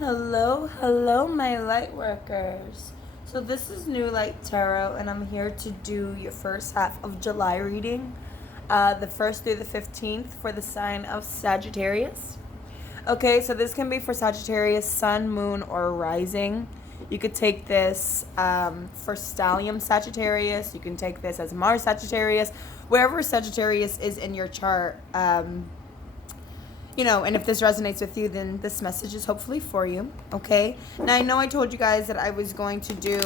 Hello, hello, my light workers. So this is New Light Tarot, and I'm here to do your first half of July reading, the 1st through the 15th for the sign of Sagittarius. Okay, so this can be for Sagittarius, Sun, Moon, or Rising. You could take this for Stellium Sagittarius. You can take this as Mars Sagittarius. Wherever Sagittarius is in your chart, and if this resonates with you, then this message is hopefully for you, okay? Now, I know I told you guys that I was going to do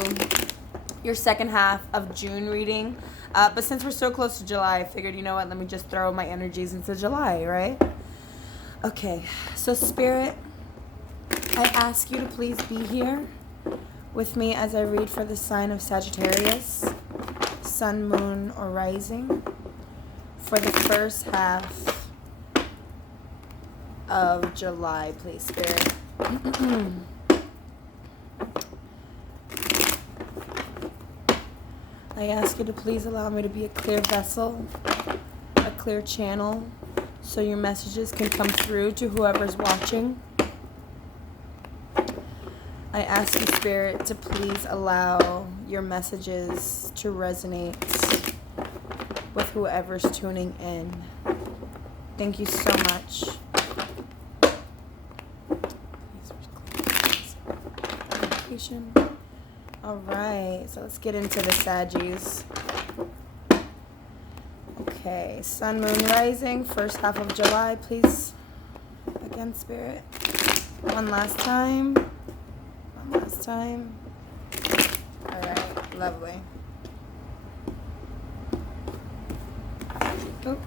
your second half of June reading, but since we're so close to July, I figured, you know what, let me just throw my energies into July, right? Okay, so Spirit, I ask you to please be here with me as I read for the sign of Sagittarius, Sun, Moon, or Rising, for the first half of July, please, Spirit. I ask you to please allow me to be a clear vessel, a clear channel, so your messages can come through to whoever's watching. I ask you, Spirit, to please allow your messages to resonate with whoever's tuning in. Thank you so much. All right, so let's get into the Saggies. Okay, Sun, Moon, Rising, first half of July, please. Again, Spirit. One last time. One last time. All right, lovely. Oh.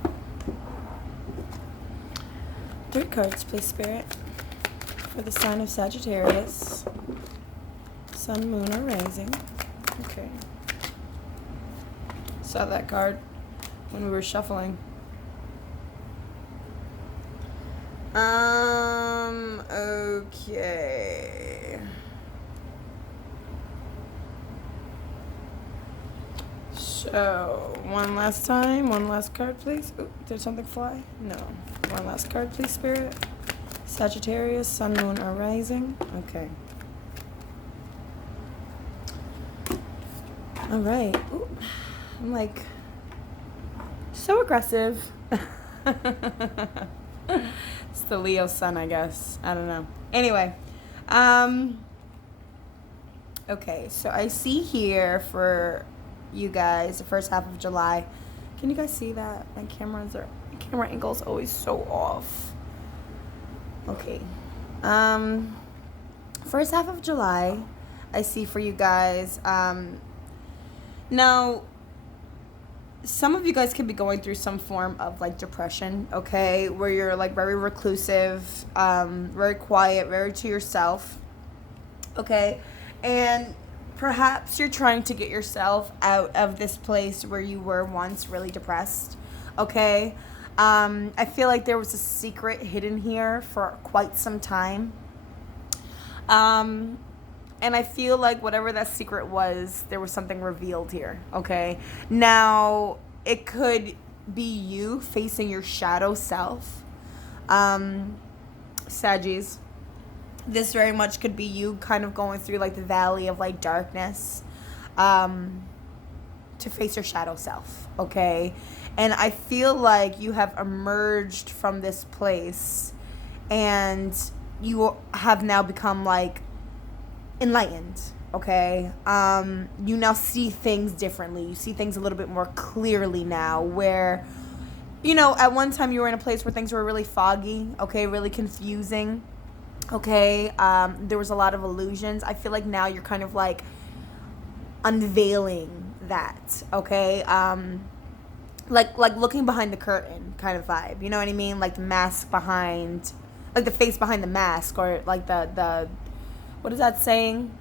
3 cards, please, Spirit, for the sign of Sagittarius. Sun, Moon, or Rising. Okay. Saw that card when we were shuffling. Okay. So, one last time. One last card, please. Ooh, did something fly? No. One last card, please, Spirit. Sagittarius, Sun, Moon, or Rising. Okay. All right. Ooh, I'm like so aggressive. It's the Leo sun, I guess. I don't know. Anyway, okay. So I see here for you guys the first half of July. Can you guys see that? My camera angle is always so off. Okay. First half of July, I see for you guys. Now, some of you guys could be going through some form of like depression, okay, where you're like very reclusive, very quiet, very to yourself, okay, and perhaps you're trying to get yourself out of this place where you were once really depressed, okay. I feel like there was a secret hidden here for quite some time. And I feel like whatever that secret was, there was something revealed here, okay? Now, it could be you facing your shadow self. Saggies. This very much could be you kind of going through like the valley of like darkness to face your shadow self, okay? And I feel like you have emerged from this place and you have now become like enlightened, okay? You now see things differently. You see things a little bit more clearly now, where, at one time you were in a place where things were really foggy, okay, really confusing, okay? There was a lot of illusions. I feel like now you're kind of like unveiling that, okay? Like looking behind the curtain kind of vibe, you know what I mean? Like the mask behind, like the face behind the mask, or like the what is that saying?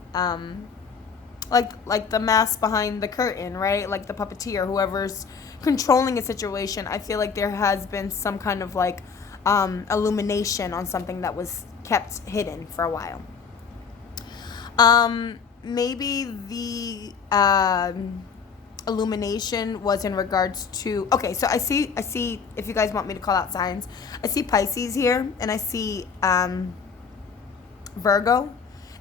Like the mask behind the curtain, right? Like the puppeteer, whoever's controlling a situation. I feel like there has been some kind of like illumination on something that was kept hidden for a while. Maybe the illumination was in regards to, okay, so I see, if you guys want me to call out signs, I see Pisces here, and I see Virgo.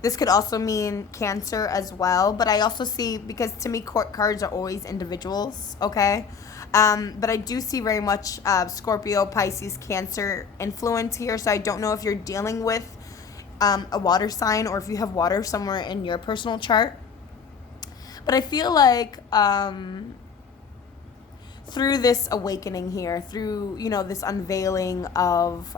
This could also mean Cancer as well. But I also see, because to me, court cards are always individuals, okay? But I do see very much Scorpio, Pisces, Cancer influence here. So I don't know if you're dealing with a water sign or if you have water somewhere in your personal chart. But I feel like through this awakening here, through, this unveiling of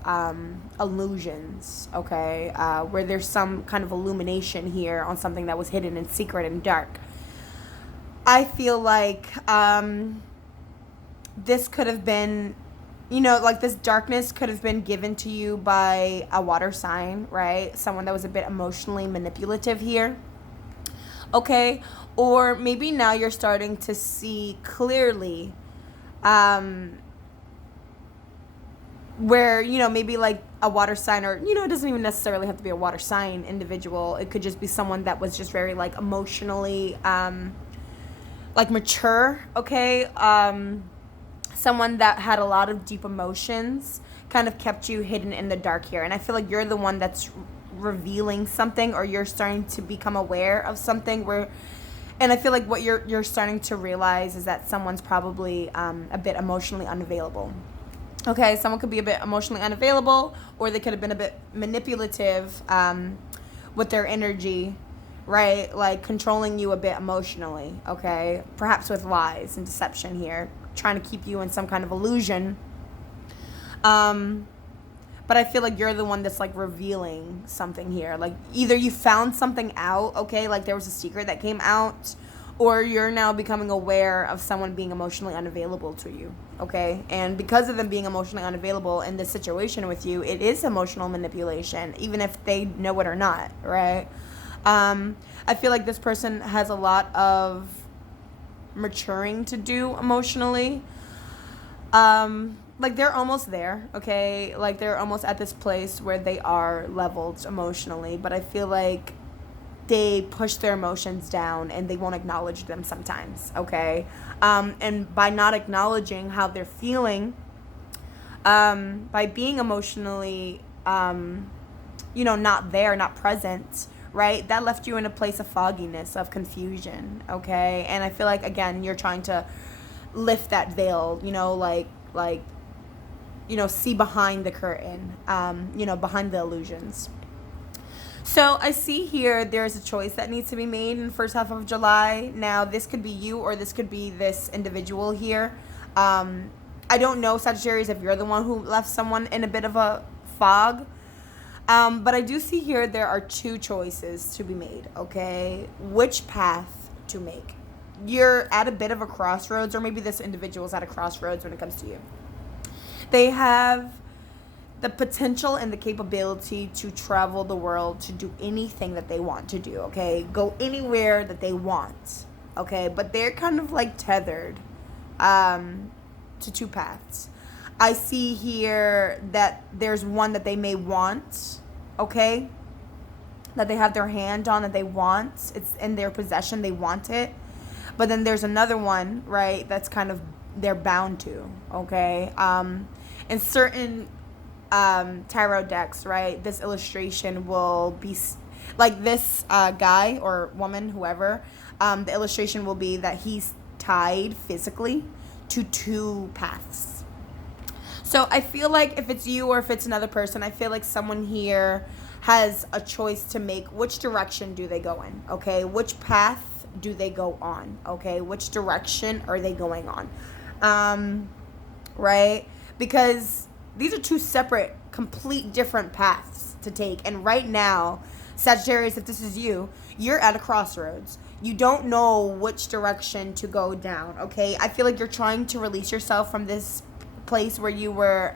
illusions, okay, where there's some kind of illumination here on something that was hidden and secret and dark, I feel like this could have been, this darkness could have been given to you by a water sign, right? Someone that was a bit emotionally manipulative here, okay? Or maybe now you're starting to see clearly where, maybe like a water sign, or, it doesn't even necessarily have to be a water sign individual. It could just be someone that was just very like emotionally mature, okay? Someone that had a lot of deep emotions kind of kept you hidden in the dark here. And I feel like you're the one that's revealing something, or you're starting to become aware of something and I feel like what you're starting to realize is that someone's probably a bit emotionally unavailable. Okay, someone could be a bit emotionally unavailable, or they could have been a bit manipulative with their energy, right? Like controlling you a bit emotionally, okay? Perhaps with lies and deception here, trying to keep you in some kind of illusion. But I feel like you're the one that's like revealing something here. Like either you found something out, okay, like there was a secret that came out, or you're now becoming aware of someone being emotionally unavailable to you, okay? And because of them being emotionally unavailable in this situation with you, it is emotional manipulation, even if they know it or not, right? I feel like this person has a lot of maturing to do emotionally. Like they're almost there, okay? Like they're almost at this place where they are leveled emotionally, but I feel like they push their emotions down and they won't acknowledge them sometimes, okay? And by not acknowledging how they're feeling, by being emotionally, not there, not present, right? That left you in a place of fogginess, of confusion, okay? And I feel like, again, you're trying to lift that veil, see behind the curtain, behind the illusions. So I see here there's a choice that needs to be made in the first half of July. Now, this could be you, or this could be this individual here. I don't know, Sagittarius, if you're the one who left someone in a bit of a fog. But I do see here there are two choices to be made, okay? Which path to make? You're at a bit of a crossroads, or maybe this individual's at a crossroads when it comes to you. They have the potential and the capability to travel the world, to do anything that they want to do, okay? Go anywhere that they want, okay? But they're kind of like tethered to two paths. I see here that there's one that they may want, okay? That they have their hand on, that they want. It's in their possession, they want it. But then there's another one, right, that's kind of they're bound to, okay? In certain tarot decks, right, this illustration will be like this guy or woman, whoever, the illustration will be that he's tied physically to two paths. So I feel like if it's you or if it's another person, I feel like someone here has a choice to make. Which direction do they go in, okay? Which path do they go on, okay? Which direction are they going on, right? Because these are two separate, complete different paths to take. And right now, Sagittarius, if this is you, you're at a crossroads. You don't know which direction to go down, okay? I feel like you're trying to release yourself from this place where you were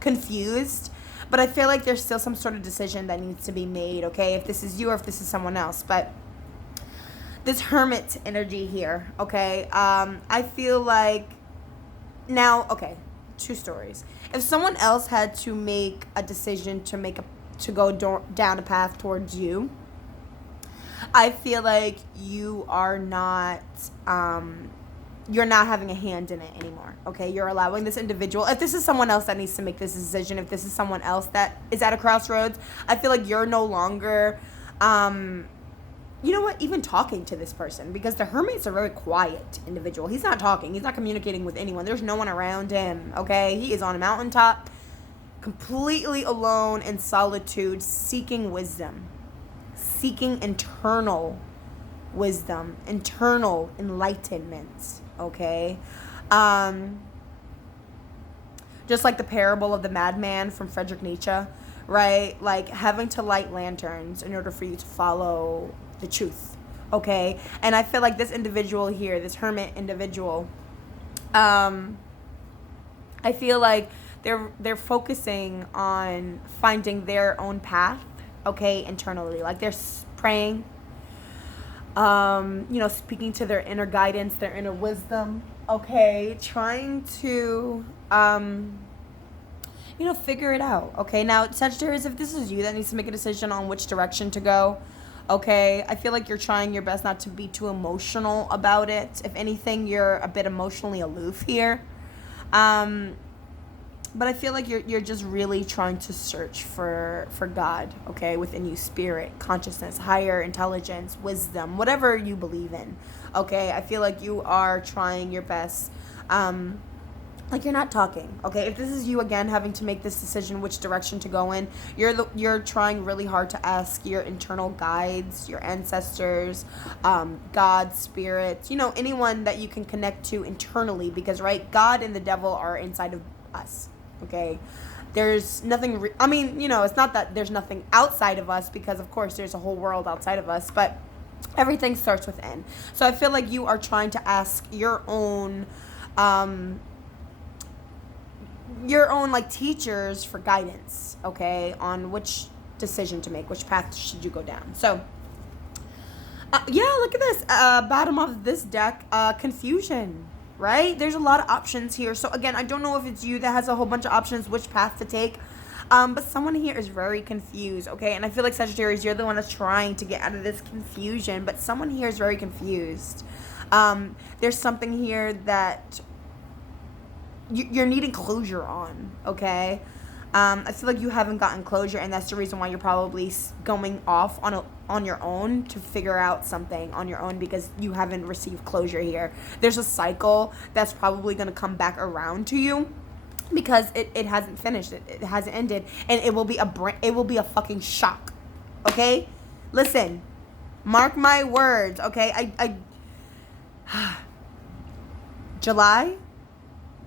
confused. But I feel like there's still some sort of decision that needs to be made, okay? If this is you or if this is someone else. But this hermit energy here, okay? I feel like now, okay, two stories. If someone else had to make a decision to go down a path towards you, I feel like you are not you're not having a hand in it anymore, okay? You're allowing this individual, if this is someone else that needs to make this decision, if this is someone else that is at a crossroads, I feel like you're no longer, you know what, even talking to this person, because the Hermit's a very quiet individual. He's not talking. He's not communicating with anyone. There's no one around him, okay? He is on a mountaintop, completely alone in solitude, seeking wisdom, seeking internal wisdom, internal enlightenment, okay? Just like the parable of the madman from Friedrich Nietzsche, right? Like having to light lanterns in order for you to follow the truth, okay? And I feel like this individual here, this hermit individual, I feel like they're focusing on finding their own path, okay, internally. Like they're praying, you know, speaking to their inner guidance, their inner wisdom, okay, trying to, you know, figure it out, okay? Now, Sagittarius, if this is you that needs to make a decision on which direction to go, okay, I feel like you're trying your best not to be too emotional about it. If anything, you're a bit emotionally aloof here. But I feel like you're just really trying to search for God, okay, within you, spirit, consciousness, higher intelligence, wisdom, whatever you believe in, okay? I feel like you are trying your best. Like you're not talking, okay? If this is you again having to make this decision which direction to go in, you're trying really hard to ask your internal guides, your ancestors, God, spirit, you know, anyone that you can connect to internally, because right, God and the devil are inside of us, okay? There's nothing I mean, you know, it's not that there's nothing outside of us, because of course there's a whole world outside of us, but everything starts within. So I feel like you are trying to ask your own like teachers for guidance, okay, on which decision to make, which path should you go down. So yeah, look at this, bottom of this deck, confusion, right? There's a lot of options here. So again, I don't know if it's you that has a whole bunch of options which path to take, but someone here is very confused, okay? And I feel like Sagittarius, you're the one that's trying to get out of this confusion, but someone here is very confused. There's something here that you're needing closure on, okay? I feel like you haven't gotten closure, and that's the reason why you're probably going off on your own to figure out something on your own, because you haven't received closure here. There's a cycle that's probably going to come back around to you, because it hasn't finished, it hasn't ended, and it will be a fucking shock, okay? Listen, mark my words, okay? July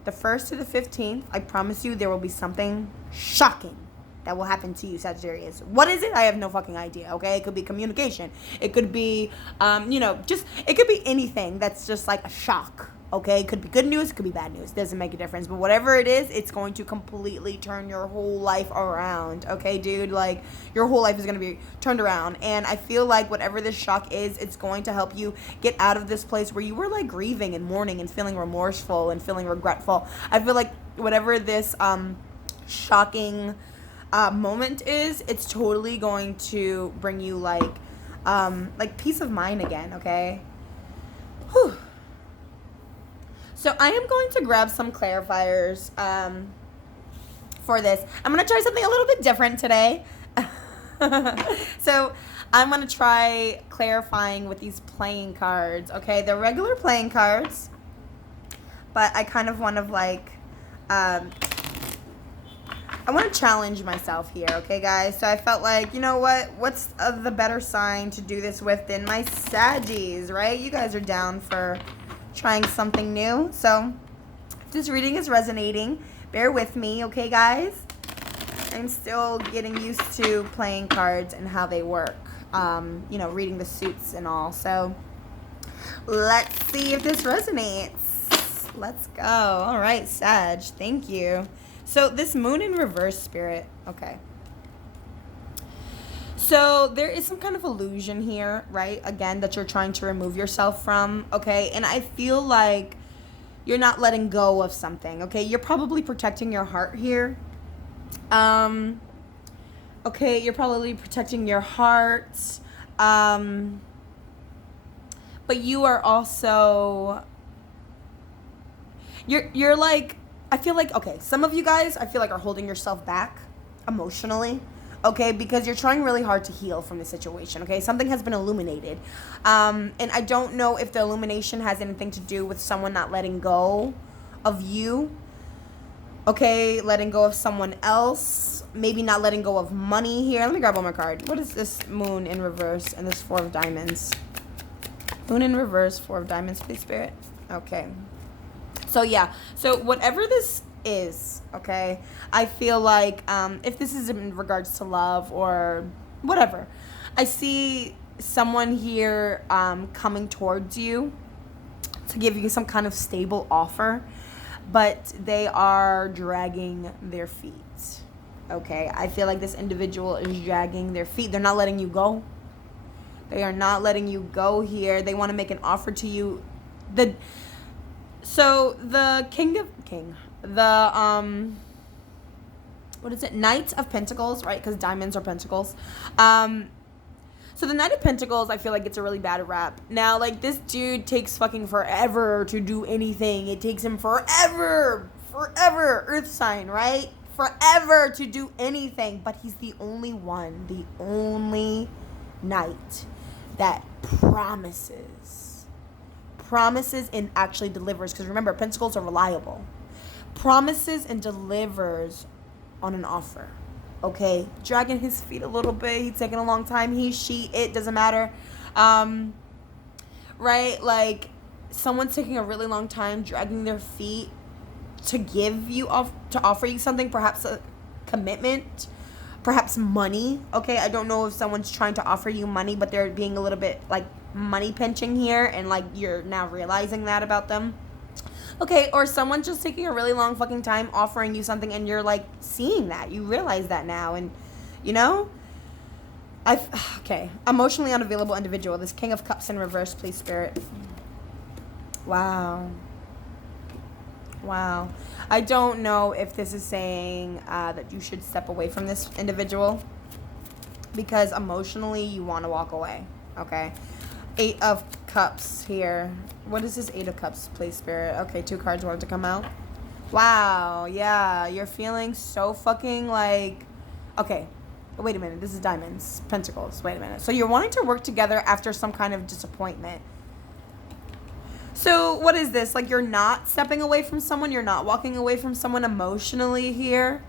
the 1st to the 15th, I promise you there will be something shocking that will happen to you, Sagittarius. What is it? I have no fucking idea, okay? It could be communication. It could be, you know, it could be anything that's just like a shock, okay? It could be good news, it could be bad news. Doesn't make a difference. But whatever it is, it's going to completely turn your whole life around, okay, dude? Like, your whole life is going to be turned around. And I feel like whatever this shock is, it's going to help you get out of this place where you were, like, grieving and mourning and feeling remorseful and feeling regretful. I feel like whatever this shocking moment is, it's totally going to bring you, like peace of mind again, okay? Whew. So I am going to grab some clarifiers for this. I'm going to try something a little bit different today. So I'm going to try clarifying with these playing cards, okay? They're regular playing cards, but I kind of want to, like, I want to challenge myself here, okay, guys? So I felt like, you know what? What's the better sign to do this with than my Saggies, right? You guys are down for trying something new. So if this reading is resonating, bear with me, okay, guys? I'm still getting used to playing cards and how they work, you know, reading the suits and all. So let's see if this resonates. Let's go. All right, Sag, thank you. So this moon in reverse, spirit, okay. So there is some kind of illusion here, right? Again, that you're trying to remove yourself from, okay? And I feel like you're not letting go of something, okay? You're probably protecting your heart here. Okay, you're probably protecting your heart. But you are also you're like, I feel like, okay, some of you guys, I feel like are holding yourself back emotionally, okay, because you're trying really hard to heal from the situation, okay? Something has been illuminated. And I don't know if the illumination has anything to do with someone not letting go of you, okay, letting go of someone else, maybe not letting go of money here. Let me grab one more card. What is this moon in reverse and this 4 of diamonds? Moon in reverse, 4 of diamonds, please, Spirit. Okay. So, yeah. So, whatever this is, okay, I feel like if this is in regards to love or whatever, I see someone here coming towards you to give you some kind of stable offer, but they are dragging their feet, okay? I feel like this individual is dragging their feet. They're not letting you go. They are not letting you go here. They want to make an offer to you. So the what is it? Knight of Pentacles, right? Because diamonds are pentacles. So the Knight of Pentacles, I feel like it's a really bad rap. Now, like, this dude takes fucking forever to do anything. It takes him forever, earth sign, right? Forever to do anything. But he's the only one, the only knight that promises and actually delivers. Because remember, Pentacles are reliable. Promises and delivers on an offer. Okay, dragging his feet a little bit. He's taking a long time. He, she, it doesn't matter. Right? Like, someone's taking a really long time, dragging their feet to give you to offer you something, perhaps a commitment, perhaps money. Okay, I don't know if someone's trying to offer you money, but they're being a little bit like money pinching here, and like you're now realizing that about them. Okay, or someone's just taking a really long fucking time offering you something, and you're like seeing that. You realize that now, and you know? Okay, emotionally unavailable individual. This King of Cups in reverse, please, Spirit. Wow. Wow. I don't know if this is saying that you should step away from this individual, because emotionally you want to walk away, okay? 8 of Cups here. What is this 8 of Cups, please, Spirit? Okay, 2 cards wanted to come out. Wow, yeah, you're feeling so fucking like... Okay, wait a minute. This is diamonds, pentacles. Wait a minute. So you're wanting to work together after some kind of disappointment. So what is this? Like, you're not stepping away from someone. You're not walking away from someone emotionally here.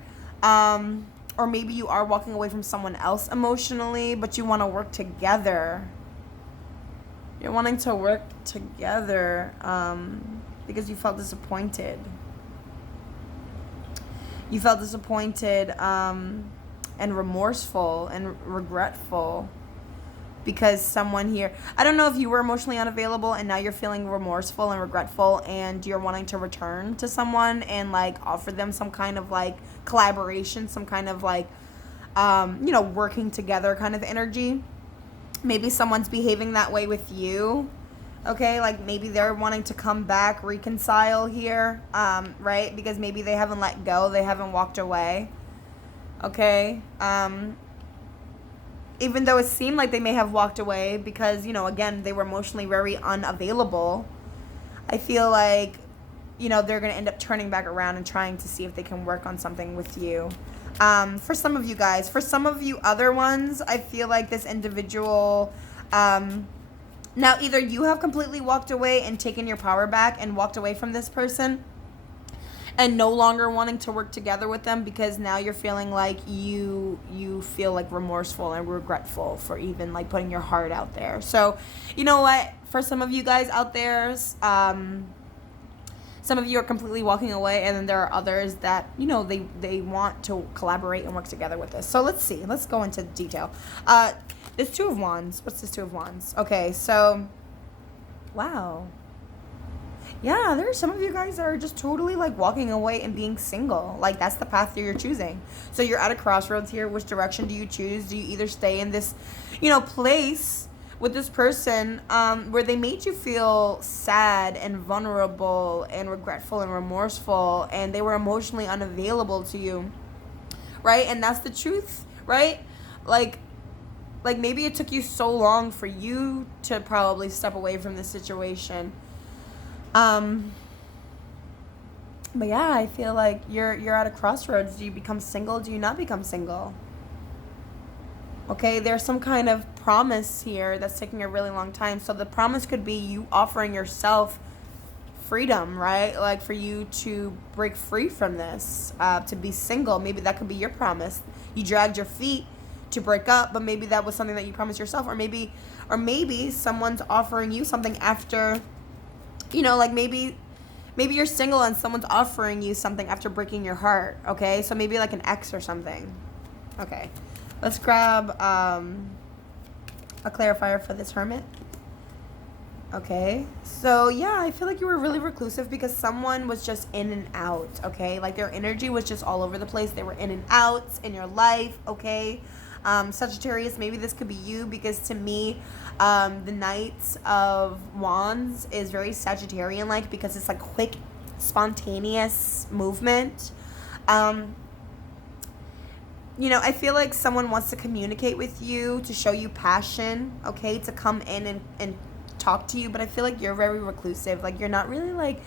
Or maybe you are walking away from someone else emotionally, but you want to work together. You're wanting to work together because you felt disappointed. You felt disappointed and remorseful and regretful because someone here... I don't know if you were emotionally unavailable and now you're feeling remorseful and regretful and you're wanting to return to someone and like offer them some kind of like collaboration, some kind of like, you know, working together kind of energy. Maybe someone's behaving that way with you, okay? Like, maybe they're wanting to come back, reconcile here, right? Because maybe they haven't let go. They haven't walked away, okay? Even though it seemed like they may have walked away because, you know, again, they were emotionally very unavailable, I feel like, you know, they're going to end up turning back around and trying to see if they can work on something with you. For some of you guys. For some of you other ones, I feel like this individual, now either you have completely walked away and taken your power back and walked away from this person and no longer wanting to work together with them because now you're feeling like you feel like remorseful and regretful for even like putting your heart out there. So, you know what? For some of you guys out there, some of you are completely walking away, and then there are others that, you know, they want to collaborate and work together with this. So let's see. Let's go into detail. This 2 of Wands. What's this 2 of Wands? Okay, so, wow. Yeah, there are some of you guys that are just totally, like, walking away and being single. Like, that's the path that you're choosing. So you're at a crossroads here. Which direction do you choose? Do you either stay in this, you know, place with this person where they made you feel sad and vulnerable and regretful and remorseful and they were emotionally unavailable to you, right? And that's the truth, right? Like maybe it took you so long for you to probably step away from this situation. But yeah, I feel like you're at a crossroads. Do you become single? Do you not become single? Okay, there's some kind of promise here that's taking a really long time. So the promise could be you offering yourself freedom, right? Like for you to break free from this, to be single. Maybe that could be your promise. You dragged your feet to break up, but maybe that was something that you promised yourself, or maybe someone's offering you something after, like maybe you're single and someone's offering you something after breaking your heart. Okay, so maybe like an ex or something. Okay, let's grab a clarifier for this hermit. Okay, so yeah, I feel like you were really reclusive because someone was just in and out. Okay, like their energy was just all over the place. They were in and out in your life. Okay, Sagittarius, maybe this could be you, because to me, the Knight of Wands is very Sagittarian like, because it's like quick, spontaneous movement. I feel like someone wants to communicate with you, to show you passion, okay, to come in and talk to you, but I feel like you're very reclusive. Like you're not really like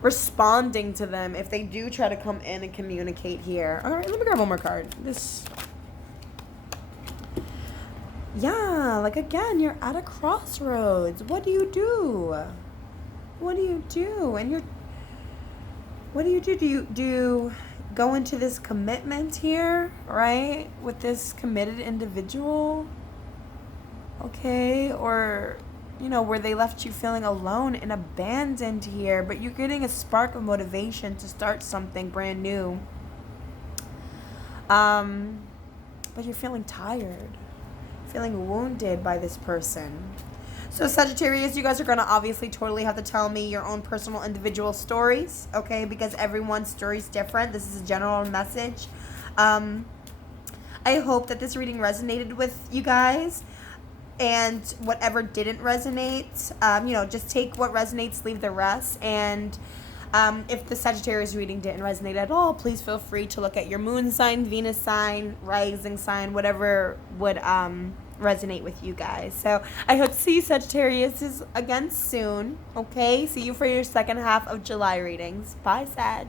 responding to them if they do try to come in and communicate here. All right, let me grab one more card. Yeah, like again, you're at a crossroads. What do you do? What do you do? And what do you do? Do you go into this commitment here, right? With this committed individual? Okay, or, where they left you feeling alone and abandoned here, but you're getting a spark of motivation to start something brand new. But you're feeling tired, feeling wounded by this person. So Sagittarius, you guys are going to obviously totally have to tell me your own personal individual stories, okay? Because everyone's story is different. This is a general message. I hope that this reading resonated with you guys. And whatever didn't resonate, just take what resonates, leave the rest. And if the Sagittarius reading didn't resonate at all, please feel free to look at your moon sign, Venus sign, rising sign, whatever would resonate with you guys. So I hope to see you Sagittarius again soon. Okay, see you for your second half of July readings. Bye, Sag.